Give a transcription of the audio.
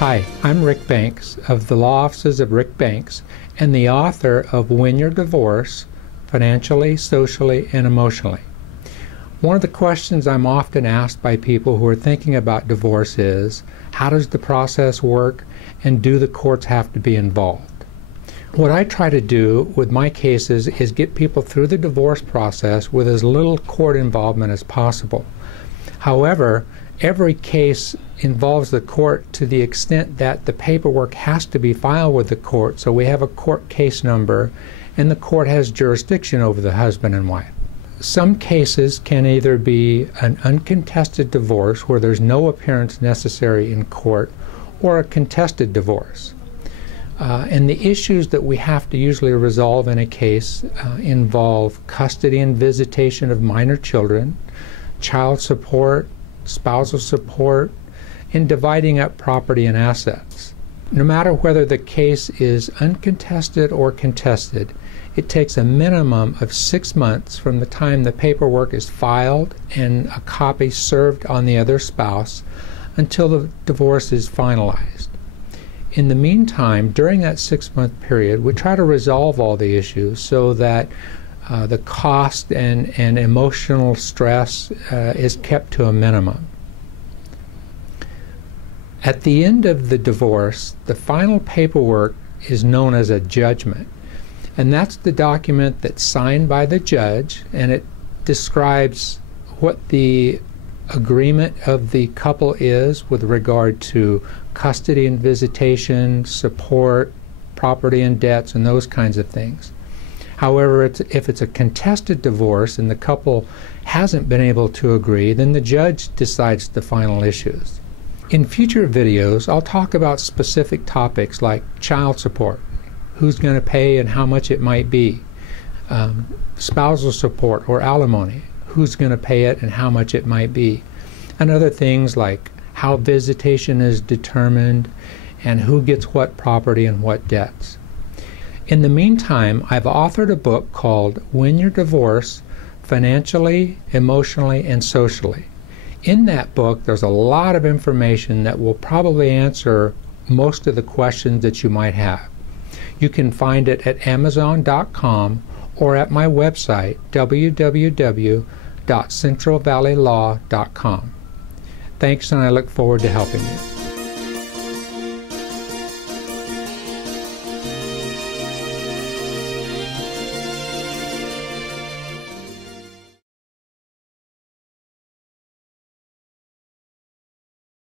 Hi, I'm Rick Banks of the Law Offices of Rick Banks and the author of Win Your Divorce, Financially, Socially, and Emotionally. One of the questions I'm often asked by people who are thinking about divorce is, how does the process work and do the courts have to be involved? What I try to do with my cases is get people through the divorce process with as little court involvement as possible. However, every case involves the court to the extent that the paperwork has to be filed with the court, so we have a court case number and the court has jurisdiction over the husband and wife. Some cases can either be an uncontested divorce where there's no appearance necessary in court, or a contested divorce. And the issues that we have to usually resolve in a case involve custody and visitation of minor children, child support, spousal support, and dividing up property and assets. No matter whether the case is uncontested or contested, it takes a minimum of 6 months from the time the paperwork is filed and a copy served on the other spouse until the divorce is finalized. In the meantime, during that 6-month period, we try to resolve all the issues so that the cost and emotional stress is kept to a minimum. At the end of the divorce, the final paperwork is known as a judgment. And that's the document that's signed by the judge, and it describes what the agreement of the couple is with regard to custody and visitation, support, property and debts, and those kinds of things. However, if it's a contested divorce and the couple hasn't been able to agree, then the judge decides the final issues. In future videos, I'll talk about specific topics like child support, who's going to pay and how much it might be, spousal support or alimony, who's going to pay it and how much it might be, and other things like how visitation is determined and who gets what property and what debts. In the meantime, I've authored a book called Win Your Divorce, Financially, Emotionally, and Socially. In that book, there's a lot of information that will probably answer most of the questions that you might have. You can find it at Amazon.com or at my website, www.centralvalleylaw.com. Thanks, and I look forward to helping you.